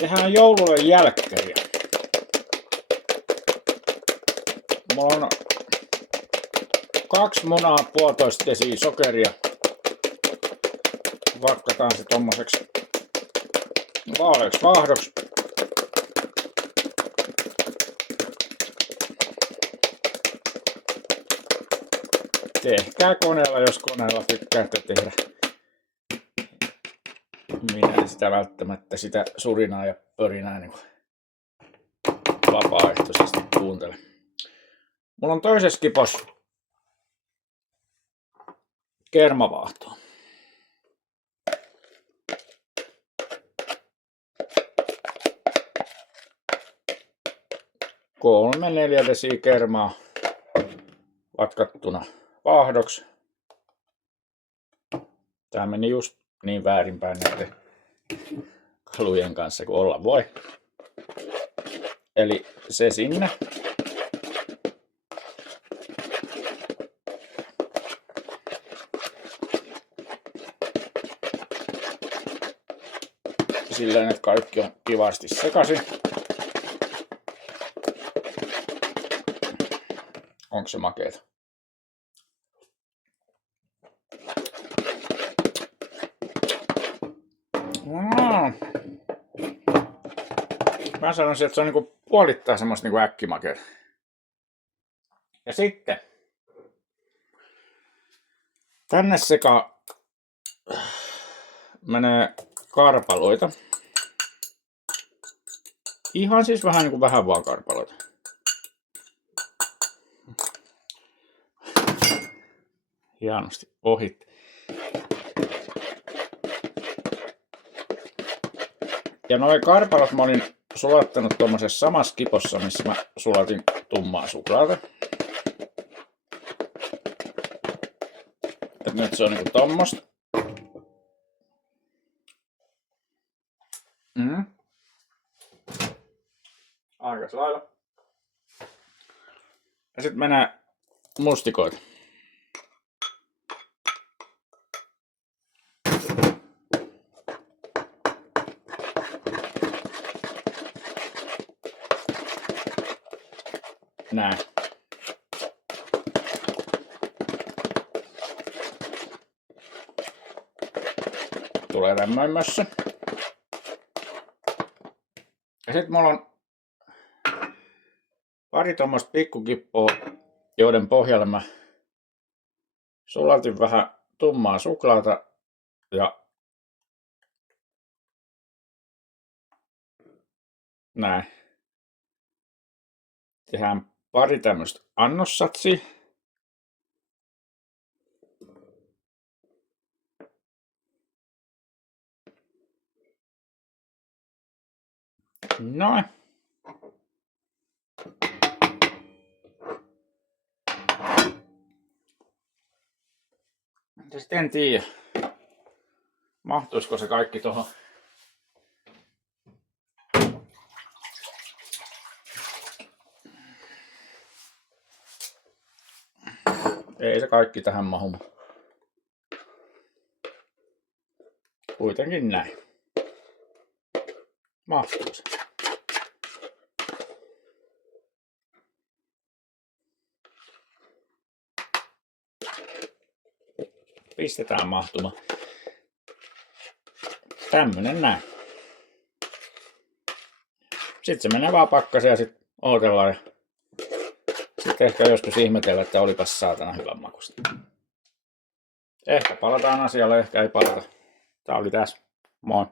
Tehdään joulujen jälkkäriä. Mulla on 2 munaa, 1,5 desiä sokeria. Vatkataan se tommoseksi vaaleaksi vaahdoksi. Tehkää koneella, jos koneella tykkäätte tehdä. Minä en sitä välttämättä sitä surinaa ja pörinää niin vapaaehtoisesti kuuntele. Mulla on toisessa kipos kermavaahtoa. 3-4 desiä kermaa vatkattuna vaahdoksi. Tää meni just niin väärinpäin näiden kalujen kanssa kuin olla voi. Eli se sinne. Silleen, että kaikki on kivasti sekaisin. Onko se makeeta? Mä sanoisin, että se on niinku puolittain semmoista niinku äkkimakeeta. Ja sitten tänne sekaan menee karpaloita. Ihan siis vähän vaan karpaloita. Hienosti ohit. Ja noi karpalot mä olin sulattanut tuommoisessa samassa kipossa, missä mä sulatin tummaa suklaata. Et nyt se on niinku tommosta. Aikas lailla. Ja sit menee mustikoita. Näin. Tulee lämmöimmässä. Ja sit mulla on pari tommoista pikkukippoa, joiden pohjalle mä sulatin vähän tummaa suklaata ja näin. Tehdään pari tämmöistä annossatsia. Noin. Ja sitten en tiedä, mahtuisiko se kaikki tuohon. Ei se kaikki tähän mahu. Kuitenkin näin. Mahtuu se. Pistetään mahtuma. Tämmönen näin. Sitten se menee vaan pakkaseen ja sitten odotellaan. Ja sitten ehkä joskus ihmetellä, että olipas saatana hyvän makusta. Ehkä palataan asialle, ehkä ei palata. Tää oli tässä. Moi.